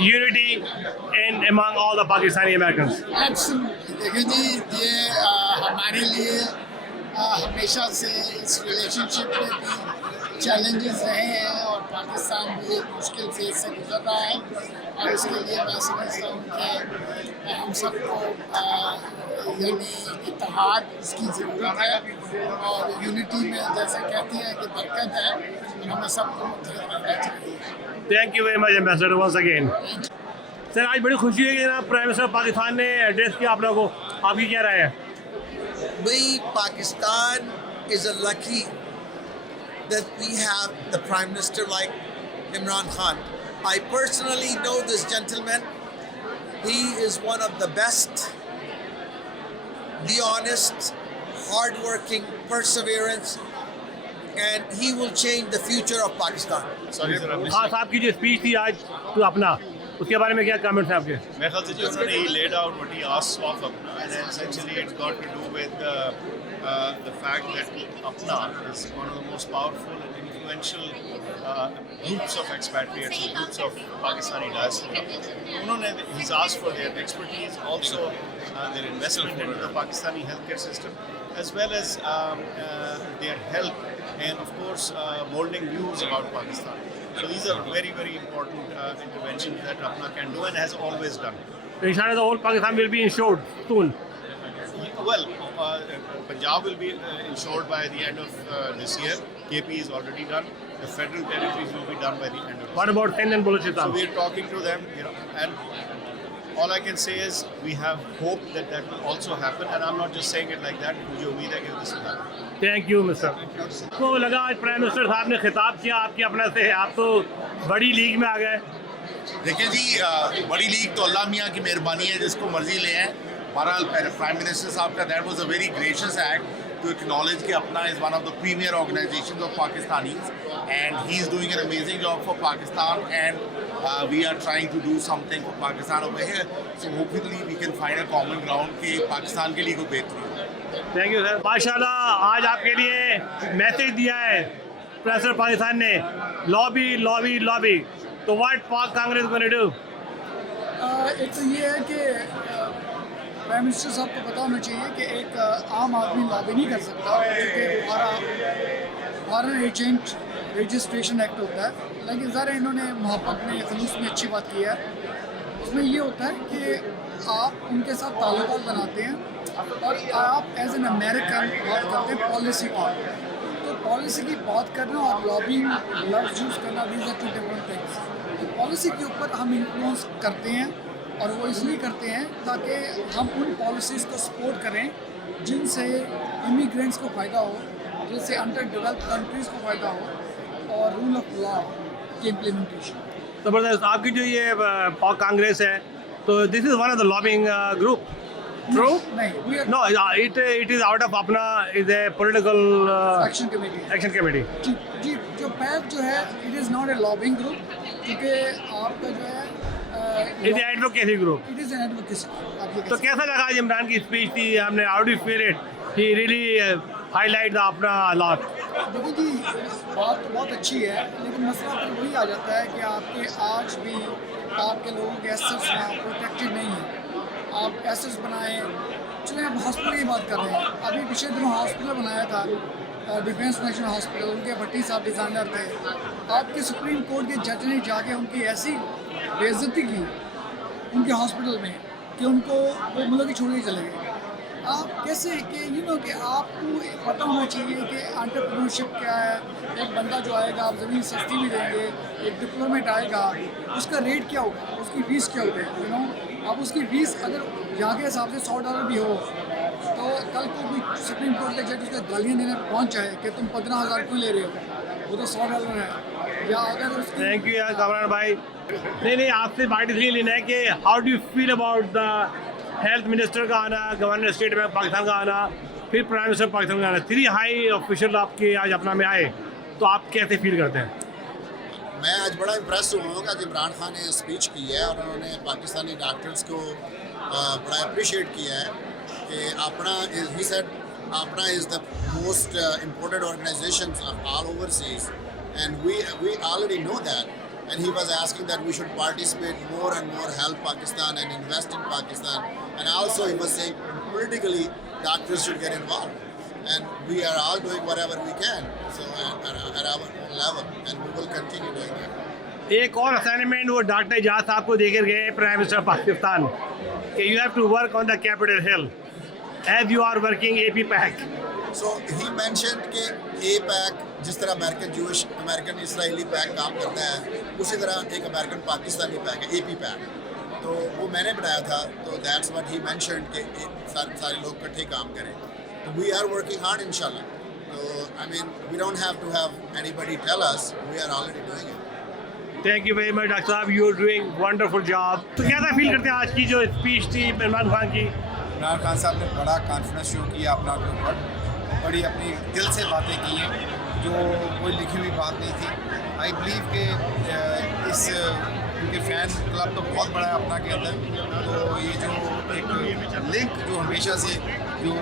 unity in among all the Pakistani Americans. دیکھیں جی, یہ ہمارے لیے ہمیشہ سے اس ریلیشن شپ میں بھی چیلنجز رہے ہیں, اور پاکستان بھی ایک مشکل فیز سے گزر رہا ہے, اور اس کے لیے میں سمجھتا ہوں کہ ہم سب کو یعنی اتحاد اس کی ضرورت ہے, اور یونٹی میں جیسے کہتے ہیں کہ برکت ہے, ہمیں سب کو متحد رہنا چاہیے. Thank you very much ambassador once again. Sir آج بڑی خوشی ہے کہ جناب پرائم منسٹر پاکستان نے ایڈریس کیا آپ لوگوں کو, آپ کی کیا رائے ہے؟ We, Pakistan, is a lucky that we have the Prime Minister like Imran Khan. I personally know this gentleman. He is one of the best, the honest, hard-working, perseverance, and he will change the future of Pakistan. خاص آپ کی جو speech تھی آج تو اپنا, اس کے بارے میں کیا کامنٹس ہیں آپ کے؟ میرے خیال سے جو انہوں نے laid out what he asked of APPNA, and essentially it's got to do with the fact that Apna is one of the most powerful and influential groups of expatriates, groups of Pakistani diaspora. He's asked for their expertise, also their investment into the Pakistani healthcare system, as well as their help and of course molding views about Pakistan. So these are very, very important interventions that Apna can do and has always done. Inshallah, the whole Pakistan will be insured soon. Well, Punjab will be insured by the end of this year. KP is already done. The federal territories will be done by the end of this year. What about Sindh and Balochistan? So we are talking to them, and all I can say is we have hope that that will also happen, and I'm not just saying it like that. مجھے امید ہے کہ this will happen. Thank you mister. تو لگا آج prime minister صاحب نے خطاب کیا آپ کی اپنا سے, آپ تو بڑی لیگ میں آ گئے. دیکھیں جی, بڑی لیگ تو اللہ میاں کی مہربانی ہے, جس کو مرضی لے ہیں. بہرحال پرائم منسٹر صاحب کا that was a very gracious act to acknowledge کہ اپنا is one of the premier organizations of Pakistanis, and he is doing an amazing job for Pakistan, and we are trying to do something for Pakistan over here. So hopefully we can find a common ground کہ پاکستان کے لیے کوئی بہتری ہو. Thank you سر. ماشاء اللہ آج آپ کے لیے میسج دیا ہے پریزیڈنٹ پاکستان نے, لابی لابی لابی. تو واٹ پاک کانگریس گونا ڈو؟ ایک تو یہ ہے کہ پرائم منسٹر صاحب کو پتہ ہونا چاہیے کہ ایک عام آدمی لابی نہیں کر سکتا, کیونکہ فارن ایجنٹ رجسٹریشن ایکٹ ہوتا ہے. لیکن ذرا انہوں نے محبت میں, خلوص میں اچھی بات کی ہے. اس میں یہ ہوتا ہے کہ آپ ان کے ساتھ تعلقات بناتے ہیں, اور آپ ایز این امیریکن بات کرتے ہیں پالیسی کی. تو پالیسی کی بات کرنا اور لابنگ لفظ یوز کرنا, these are two different things. تو پالیسی کے اوپر ہم انفلوئنس کرتے ہیں, اور وہ اس لیے کرتے ہیں تاکہ ہم ان پالیسیز کو سپورٹ کریں جن سے امیگرینٹس کو فائدہ ہو, جن سے انڈر ڈیولپڈ کنٹریز کو فائدہ ہو, اور رول آف لا کی امپلیمنٹیشن. زبردست. آپ کی جو یہ پاک کانگریس ہے, تو this is one of the lobbying group. True? No, it is out of Apna is a political action committee. Action committee. جی جو PAC جو ہے it is not a lobbying group, کیونکہ آپ کا جو ہے it is an advocacy group. It is an advocacy. تو کیسا لگا عمران کی اسپیچ تھی, ہم نے how do you feel it? He really highlight the Apna a lot. دیکھیں جی بات تو بہت اچھی ہے لیکن مسئلہ پھر وہی آ جاتا ہے کہ آپ کے آج بھی آپ کے لوگوں کے ایسٹس وہاں پروٹیکٹیڈ نہیں ہیں. آپ ایسٹس بنائیں, چلیں آپ ہاسپٹل کی بات کر رہے ہیں. ابھی پچھلے دنوں ہاسپٹل بنایا تھا ڈیفینس نیشنل ہاسپٹل, ان کے بھٹی صاحب ڈیزائنر تھے. آپ کے سپریم کورٹ کے جج نے جا کے ان کی ایسی بے عزتی کی ان کے ہاسپٹل میں کہ ان کو وہ ملک ہی چھوڑ کے چلے گئے. آپ کیسے کہ کہ آپ کو پتہ ہونا چاہیے کہ انٹرپرینورشپ کیا ہے. ایک بندہ جو آئے گا آپ زمین سستی بھی دیں گے, ایک ڈپلومیٹ آئے گا اس کا ریٹ کیا ہوگا, اس کی فیس کیا ہوگی, اب اس کی فیس اگر یہاں کے حساب سے $100 بھی ہو تو کل کو بھی سپریم کورٹ کے جج اس کو گالیاں دینے پہنچ جائے کہ تم 15,000 کیوں لے رہے ہو, وہ تو $100 ہے. یا اگر اس تھینک یو یار کامران بھائی. نہیں آپ سے بات اس لیے لینا ہے کہ how do you feel about the health minister کا آنا, گورنر اسٹیٹ بینک پاکستان کا آنا, پھر پرائم منسٹر پاکستان کا آنا, 3 ہائی آفیشل آپ کے آج اپنا میں آئے, تو آپ کیسے فیل کرتے ہیں؟ میں آج بڑا امپریس ہوا ہوں کہ عمران خان نے اسپیچ کی ہے اور انہوں نے پاکستانی ڈاکٹرز کو بڑا اپریشیٹ کیا ہے کہ اپنا he said APPNA is the most important organization all overseas and we already know that. And he was asking that we should participate more and more, help Pakistan and invest in Pakistan. And also he was saying politically doctors should get involved. And we are all doing whatever we can, so at our own level, and we will continue doing that. ایک اور assignment وہ doctor اجاز صاحب کو دے کر گئے prime minister Pakistan کہ you have to work on the Capitol Hill as you are working A P PAC. So he mentioned کہ اے pack جس طرح امریکن اسرائیلی پیک کام کرتا ہے اسی طرح ایک امریکن پاکستانی پیک ہے, اے پی پیک. تو وہ میں نے بنایا تھا, تو دیٹس واٹ ہی مینشنڈ کہ سارے لوگ اکٹھے کام کریں. تو وی آر ورکنگ ہارڈ انشاءاللہ. تو I mean we don't have to have anybody tell us, we are already doing it. Thank you very much doctor صاحب, you are doing wonderful job. تو کیسا فیل کرتے ہیں آج کی جو اسپیچ تھی عمران خان کی؟ عمران خان صاحب نے بڑا کانفیڈنس شو کیا اپنا کے اوپر, بڑی اپنی دل سے باتیں کی ہیں جو کوئی لکھی ہوئی بات نہیں تھی. آئی بلیو کہ اس ان کے فین کلب تو بہت بڑا ہے اپنا کے اندر, تو یہ جو ایک لنک جو ہمیشہ سے جو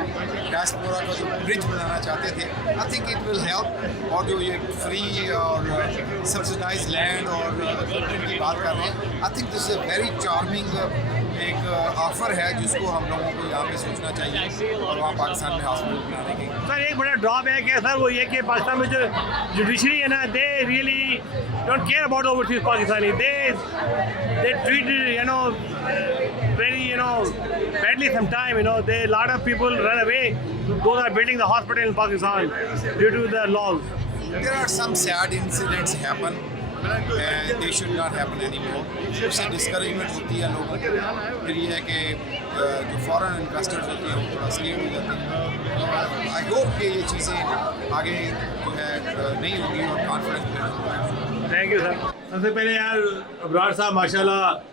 ڈائسپورا کا جو برج بنانا چاہتے تھے, I think it will help. اور جو یہ فری اور سبسڈائز لینڈ اور کی بات کر رہے ہیں, I think this a very charming ایک آفر ہے جس کو ہم لوگوں کو یہاں پہ سوچنا چاہیے اور وہاں پاکستان میں ہاسپٹل بنانے کی. سر ایک بڑا ڈراپ ہے کہ سر وہ یہ کہ پاکستان میں جو جوڈیشری ہے نا, they really don't care about overseas Pakistani. They treat very badly sometime. They lot of people run away. Those are building the hospital in Pakistan due to the laws. There are some sad incidents happen and they should not happen anymore. اس سے discouragement ہوتی ہے لوگوں کو. پھر یہ ہے کہ جو فورن انویسٹرز ہوتے ہیں وہ تھوڑا اسکیئرڈ ہو جاتے ہیں. آئی ہوپ کہ یہ چیزیں آگے جو ہے نہیں ہوگی اور کانفیڈنس بلڈ ہوگا. Thank you sir. سب سے پہلے یار ابرار صاحب ماشاء اللہ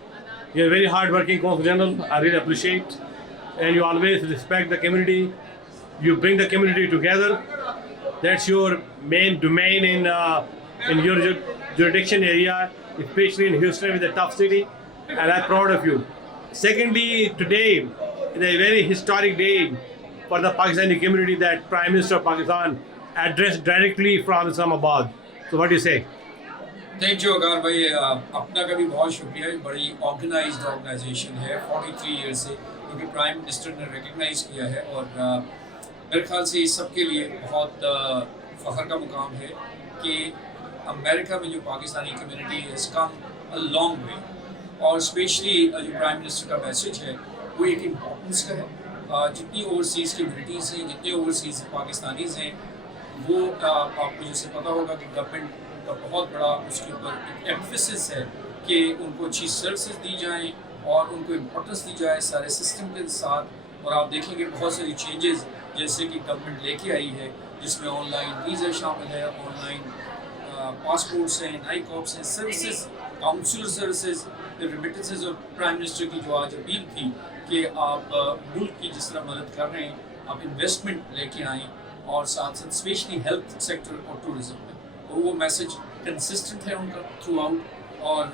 you're very hard working Consul General. I really appreciate, and you always respect the community. You bring the community together. That's your main domain in your jurisdiction area, especially in Houston, with a tough city, and I'm proud of you. Secondly, today is a very historic day for the Pakistani community that Prime Minister of Pakistan addressed directly from Islamabad. So what do you say? Thank you اگار بھائی, اپنا کا بھی بہت شکریہ. بڑی organized organization ہے 43 year سے, کیونکہ پرائم منسٹر نے ریکگنائز کیا ہے, اور میرے خیال سے اس سب کے لیے بہت فخر کا مقام ہے کہ امریکہ میں جو Pakistani community has come a long way, اور اسپیشلی جو پرائم منسٹر کا میسیج ہے وہ ایک امپورٹنس کا ہے. جتنی اوورسیز کمیونٹیز ہیں, جتنے اوورسیز پاکستانیز ہیں, وہ آپ کو جیسے پتہ ہوگا کہ گورنمنٹ کا بہت بڑا اس کے اوپر ایمفیسس ہے کہ ان کو اچھی سروسز دی جائیں اور ان کو امپورٹنس دی جائے سارے سسٹم کے ساتھ. اور آپ دیکھیں گے بہت ساری چینجز جیسے کہ گورنمنٹ لے کے آئی ہے, جس میں آن لائن ویزا شامل ہے, آن لائن پاسپورٹس ہیں, نائی کاپس ہیں, سروسز, کاؤنسلر سروسز, ریمیٹنسز. اور پرائم منسٹر کی جو آج اپیل تھی کہ آپ ملک کی جس طرح مدد کر رہے ہیں آپ انویسٹمنٹ لے کے آئیں, اور ساتھ ساتھ اسپیشلی ہیلتھ سیکٹر اور ٹورزم میں, وہ میسیج کنسسٹنٹ ہے ان کا تھرو آؤٹ. اور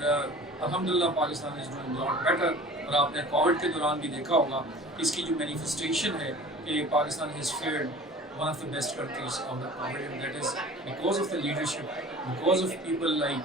الحمدللہ Pakistan is doing lot better. اور آپ نے کووڈ کے دوران بھی دیکھا ہوگا اس کی جو مینیفیسٹیشن ہے کہ Pakistan has feared one of the best countries out of poverty, and that is because of the leadership, because of people like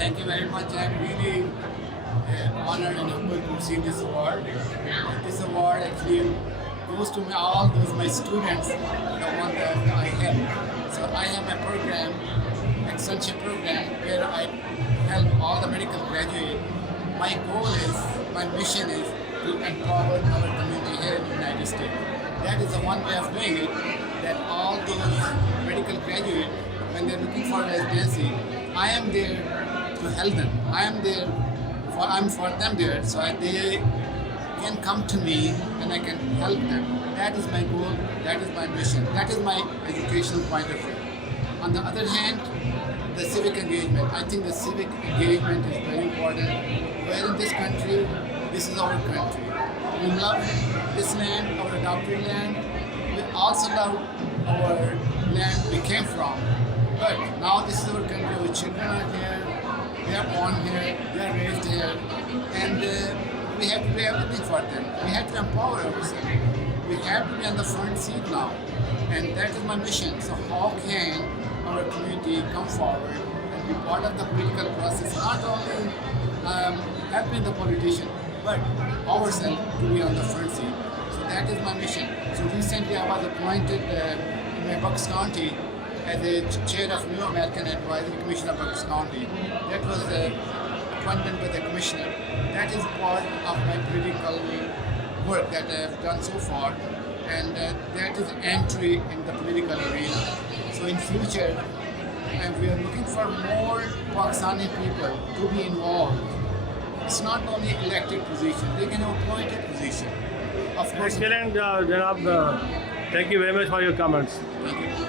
Thank you very much. I'm really honored and humbled to see this award. This award actually goes to all those my students, the one that I help. So I have a program, extension program, where I help all the medical graduates. My goal is, my mission is to empower our community here in the United States. That is the one way of doing it. That all those medical graduates, when they're looking for residency, I am there to help them. I'm for them there, so they can come to me and I can help them. That is my goal, that is my mission, that is my educational point of view. On the other hand, the civic engagement. I think the civic engagement is very important. Where in this country, this is our country. We love this land, our adopted land. We also love our land we came from. But now this is our country, our children are here. They are born here, they are raised here, and we have to do everything for them. We have to empower ourselves. We have to be on the front seat now, and that is my mission. So how can our community come forward and be part of the political process, not only helping the politician, but ourselves to be on the front seat. So that is my mission. So recently I was appointed in Bucks County as a chair of New American Advisory Commission of Bucks County. That was the appointment by the commissioner. That is part of my political work that I have done so far, and that is entry in the political arena. So in future, we are looking for more Pakistani people to be involved. It's not only elected position, they can appoint a position. Of course. Excellent, Janab. Thank you very much for your comments. Thank you.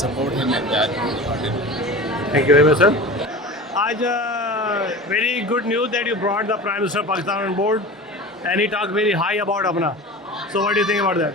support him in that. Thank you very much, sir. Aaj very good news that you brought the Prime Minister of Pakistan on board, and he talked very high about Apna. So what do you think about that?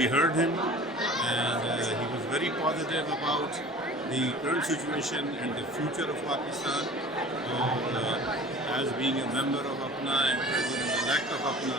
we heard him and he was very positive about the current situation and the future of Pakistan. As being a member of Apna and President-elect of Apna,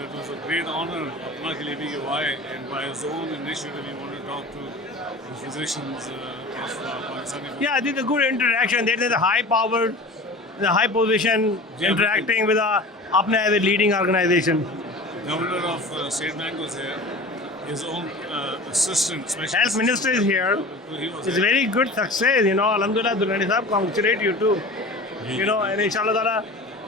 it was a great honor Apna ke liye bhi why, and by his own initiative he wanted to talk to the physicians of Pakistani. Yeah, I think a good interaction. There is a high power, the high position, interacting with Apna as a leading organization. Governor of State Bank was here. His own assistant, special health minister is here. It's very good success, you know. Alhamdulillah, Durrani Sahab, congratulate you too. You know, and inshallah Taala,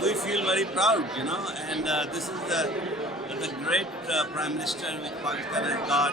We feel very proud, you know, and this is the great prime minister which Pakistan has got.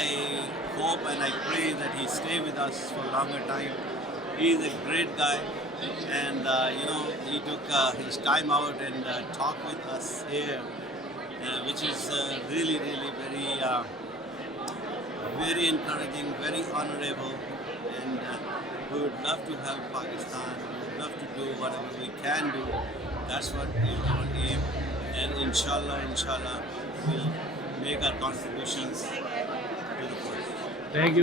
I hope and I pray that he stay with us for a longer time. He is a great guy. And you know, he took his time out and talked with us here, which is really very encouraging, very honorable, and We would love to help Pakistan. We would love to do whatever we can do. That's what is our aim. And inshallah, we'll make our contributions to the world. Thank you.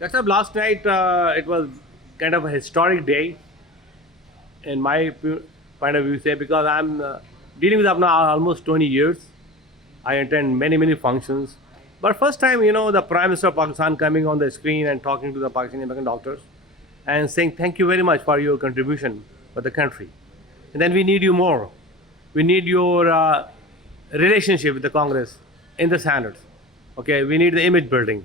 Dr. Saab, last night it was kind of a historic day, in my point of view, say, because I'm dealing with Apna almost 20 years. I attend many functions, but first time, the Prime Minister of Pakistan coming on the screen and talking to the Pakistani American doctors and saying thank you very much for your contribution for the country, and then we need you more. We need your relationship with the Congress in the Senate. Okay, we need the image building.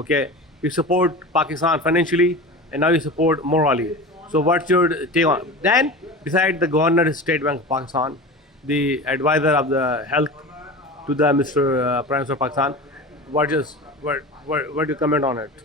Okay, you support Pakistan financially and now you support morally. So what's your take on? Then beside the Governor of State Bank of Pakistan, the advisor of the health to the Mr. Prime Minister of Pakistan, what do you comment on it?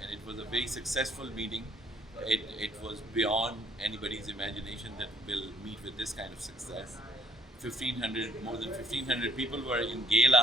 and it was a very successful meeting. It was beyond anybody's imagination that we'll meet with this kind of success. More than 1,500 people were in Gela.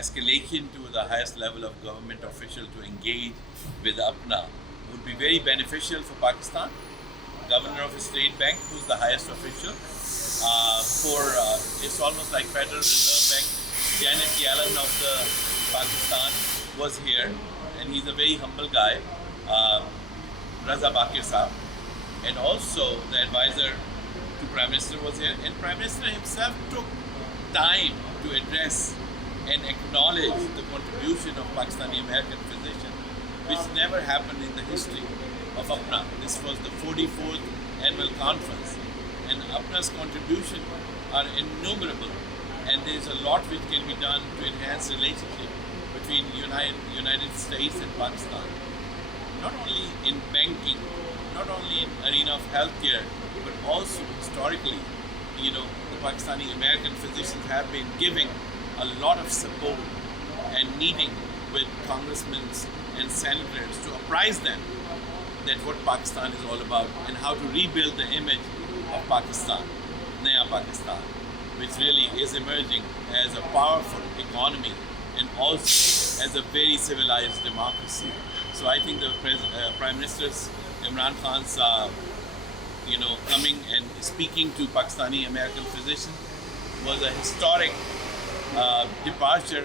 escalation to the highest level of government official to engage with Apna would be very beneficial for Pakistan. Governor of State Bank, who's the highest official, it's almost like Federal Reserve Bank. Janet Yellen of the Pakistan was here, and he's a very humble guy. Raza Bakir Saab, and also the advisor to Prime Minister was here, and Prime Minister himself took time to address and acknowledge the contribution of Pakistani American physicians, which never happened in the history of Apna. This was the 44th annual conference, and Apna's contribution are innumerable, and there is a lot which can be done to enhance relationship between United States and Pakistan. Not only in banking, not only in arena of healthcare, but also historically, the Pakistani American physicians have been giving a lot of support and meeting with congressmen and senators to apprise them that what Pakistan is all about and how to rebuild the image of Pakistan, Naya Pakistan, which really is emerging as a powerful economy and also as a very civilized democracy. So I think the Prime Minister's Imran Khan's, coming and speaking to Pakistani American physicians was a historic departure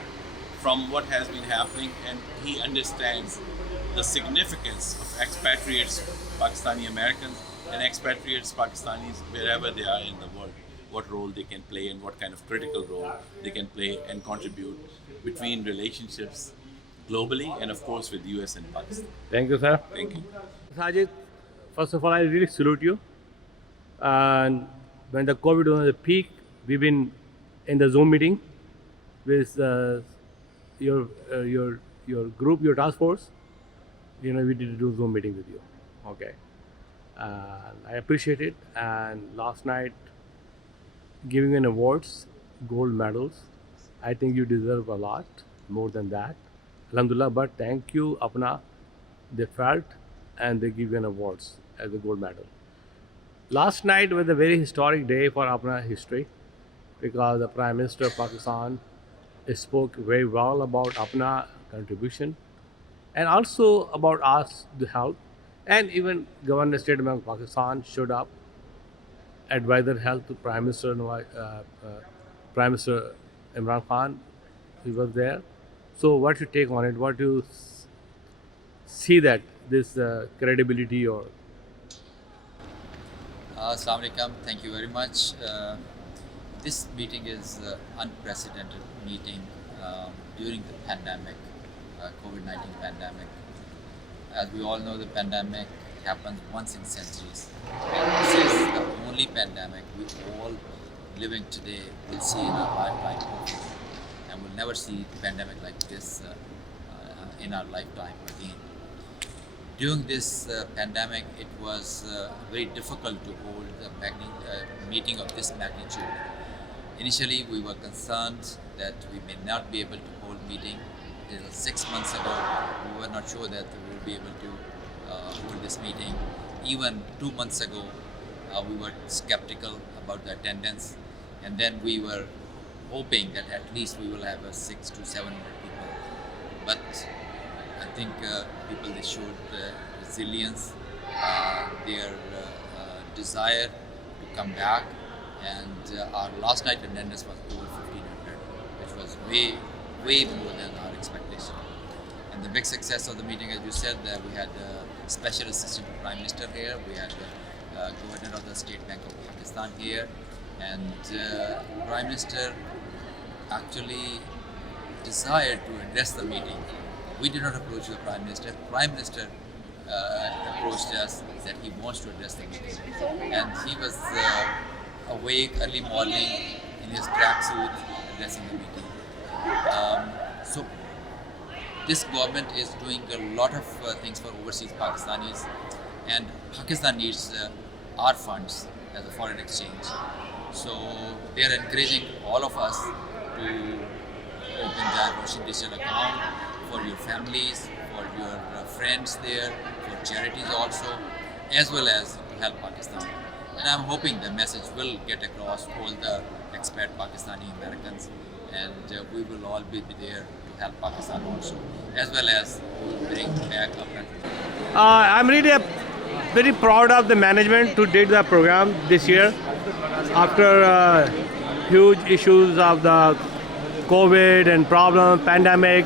from what has been happening, and he understands the significance of expatriates, Pakistani Americans, and expatriates Pakistanis wherever they are in the world, what role they can play and what kind of critical role they can play and contribute between relationships globally and of course with US and Pakistan. Thank you, sir. Thank you. Sajid, first of all, I really salute you. And when the COVID was at the peak, we've been in the Zoom meeting with your group, your task force. We did a Zoom meeting with you. Okay. I appreciate it. And last night, giving an awards, gold medals, I think you deserve a lot more than that. Alhamdulillah, but thank you, Apna. They felt and they give you an awards as a gold medal. Last night was a very historic day for Apna history because the Prime Minister of Pakistan spoke very well about Apna contribution and also about us, the health, and even Governor of State Bank of Pakistan showed up, advisor health to Prime Minister Imran Khan, he was there. So what you take on it? What do you see that this credibility or? Assalamu alaikum. Thank you very much. This meeting is an unprecedented meeting during the pandemic, COVID-19 pandemic. As we all know, the pandemic happens once in centuries. This is the only pandemic we all living today will see in our lifetime, hopefully. And we'll never see a pandemic like this in our lifetime again. During this pandemic, it was very difficult to hold a meeting of this magnitude. Initially, we were concerned that we may not be able to hold meeting. Till 6 months ago, we were not sure that we would be able to hold this meeting. Even 2 months ago, we were skeptical about the attendance, and then we were hoping that at least we will have 600 to 700 people. But I think people, they showed resilience, their desire to come back, and our last night attendance was over 1,500, which was way more than our expectation. And the big success of the meeting, as you said, that we had Special Assistant to Prime Minister here, we had Governor of the State Bank of Pakistan here, and Prime Minister actually desired to address the meeting. We did not approach the Prime Minister. Prime Minister approached us that he wants to address the meeting. And he was awake early morning in his tracksuit addressing the meeting. So this government is doing a lot of things for overseas Pakistanis, and Pakistan needs our funds as a foreign exchange. So they are encouraging all of us to open the Roshan Digital account for your families, for your friends there, for charities also, as well as to help Pakistan. And I'm hoping the message will get across all the expat Pakistani Americans, and we will all be there to help Pakistan also, as well as bring back our country. I'm really very proud of the management who did the program this year. After huge issues of the COVID and problem, pandemic,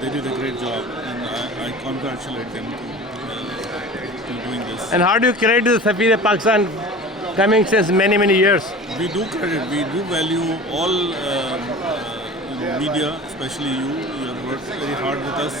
They did a great job, and I congratulate them to doing this. And how do you credit the Safir Pakistan coming since many years? We do credit. We do value all media, especially you. You have worked very hard with us,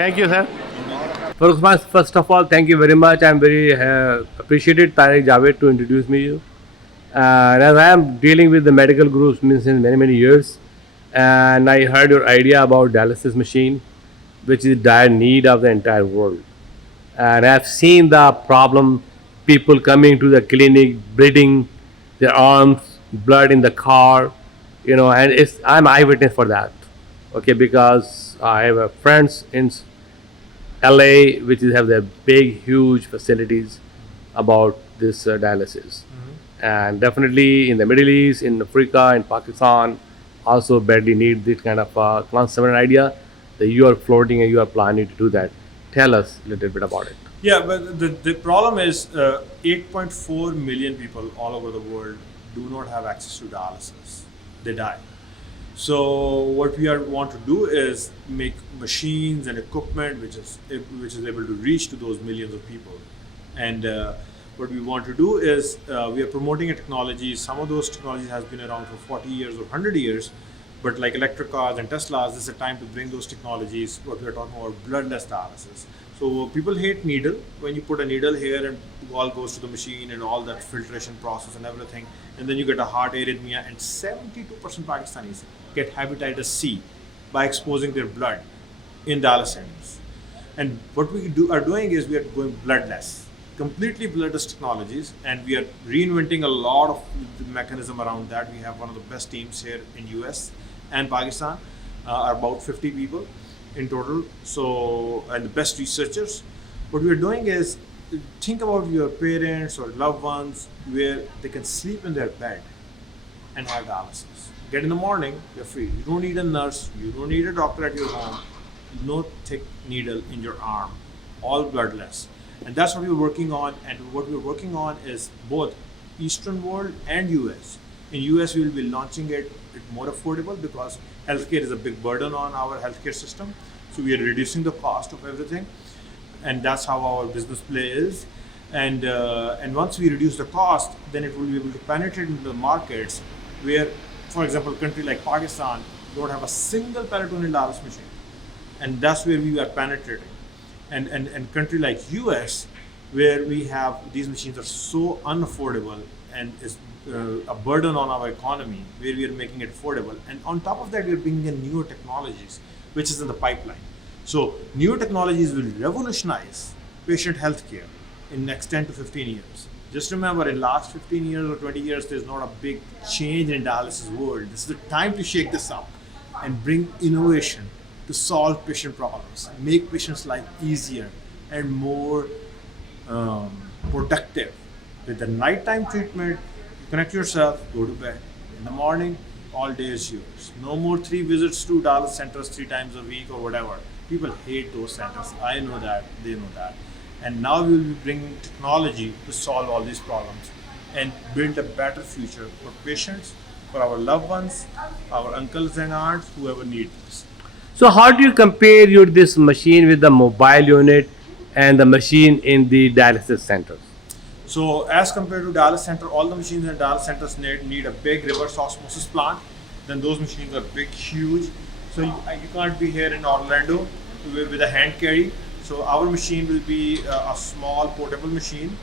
Thank you, sir. First of all, thank you very much. I'm very appreciated Tariq Javed to introduce me to you. And as I am dealing with the medical groups since many years, and I heard your idea about dialysis machine, which is dire need of the entire world. And I've seen the problem, people coming to the clinic, bleeding their arms, blood in the car, and I'm eyewitness for that. Okay, because I have friends in LA which have their big, huge facilities about this dialysis. And definitely in the Middle East, in Africa, in Pakistan, also badly need this kind of concept and idea that you are floating and you are planning to do that. Tell us a little bit about it. Yeah, but the problem is 8.4 million people all over the world do not have access to dialysis. They die. So what we want to do is make machines and equipment which is able to reach to those millions of people. And what we want to do is we are promoting a technology. Some of those technologies has been around for 40 years or 100 years, but like electric cars and Teslas, this is a time to bring those technologies. What we are talking about, bloodless dialysis. So people hate needle. When you put a needle here and all goes to the machine and all that filtration process and everything, and then you get a heart arrhythmia, and 72% Pakistanis get hepatitis C by exposing their blood in dialysis centers. And what we are doing is we are going bloodless, completely bloodless technologies, and we are reinventing a lot of the mechanism around that. We have one of the best teams here in US and Pakistan, about 50 people. in total. So, and the best researchers. What we are doing is think about your parents or loved ones where they can sleep in their bed and have dialysis. Get in the morning, you're free. You don't need a nurse, you don't need a doctor at your home, no thick needle in your arm, all bloodless. And that's what we're working on. And what we're working on is both Eastern world and US. In US, we will be launching it more affordable because healthcare is a big burden on our healthcare system. So we are reducing the cost of everything. And that's how our business play is. And once we reduce the cost, then it will be able to penetrate into the markets where, for example, a country like Pakistan don't have a single peritoneal dialysis machine. And that's where we are penetrating. And country like US, where we have these machines are so unaffordable and is a burden on our economy, where we are making it affordable. And on top of that, we are bringing in newer technologies, which is in the pipeline. So newer technologies will revolutionize patient healthcare in next 10 to 15 years. Just remember, in last 15 years or 20 years, there's not a big change in dialysis world. This is the time to shake this up and bring innovation to solve patient problems, make patients' life easier and more productive. With the nighttime treatment, you connect yourself, go to bed. In the morning, all day is yours. No more 3 visits to dialysis centers 3 times a week or whatever. People hate those centers. I know that, they know that. And now we will be bringing technology to solve all these problems and build a better future for patients, for our loved ones, our uncles and aunts, whoever need this. So how do you compare this machine with the mobile unit and the machine in the dialysis centers? So as compared to dialysis center, all the machines in dialysis centers need a big reverse osmosis plant. Then those machines are big, huge. So you can't be here in Orlando with a hand carry. So our machine will be a small portable machine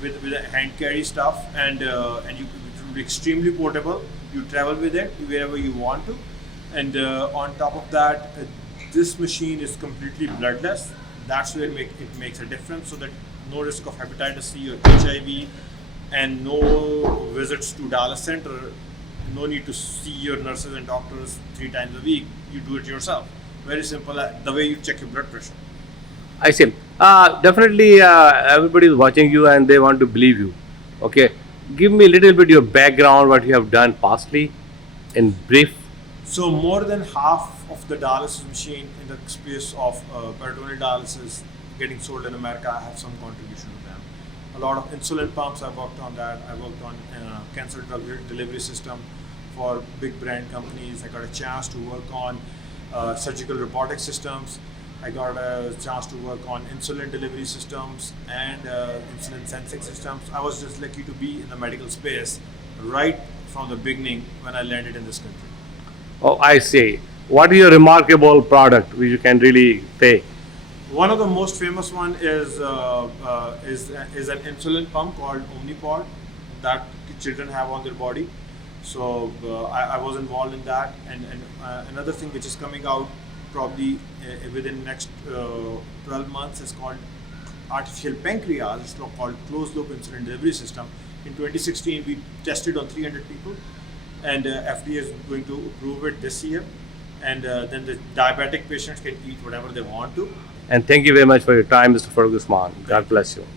with a hand carry stuff, and it will be extremely portable. You travel with it wherever you want to. And on top of that, this machine is completely bloodless. That's where it makes a difference, so that no risk of hepatitis C or HIV, and no visits to dialysis center. No need to see your nurses and doctors 3 times a week. You do it yourself. Very simple, the way you check your blood pressure. I see. Definitely everybody is watching you and they want to believe you. Okay. Give me a little bit your background, what you have done pastly in brief. So more than half of the dialysis machine in the space of peritoneal dialysis getting sold in America, I have some contribution to them. A lot of insulin pumps, I worked on that. I worked on cancer drug delivery system for big brand companies. I got a chance to work on surgical robotic systems. I got a chance to work on insulin delivery systems and insulin sensing systems. I was just lucky to be in the medical space right from the beginning when I landed in this country. Oh, I see. What is your remarkable product which you can really say? One of the most famous one is an insulin pump called Omnipod that children have on their body. So I was involved in that. And another thing which is coming out probably within next 12 months is called artificial pancreas. It's called closed loop insulin delivery system. In 2016, we tested on 300 people, and FDA is going to approve it this year. And then the diabetic patients can eat whatever they want to. And thank you very much for your time, Mr. Farooq Usman. God bless you.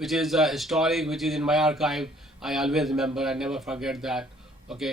which is historic, which is in my archive. I always remember, I never forget that. Okay,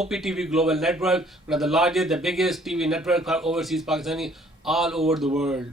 OPTV Global Network, one of the largest, the biggest TV network for overseas Pakistani all over the world.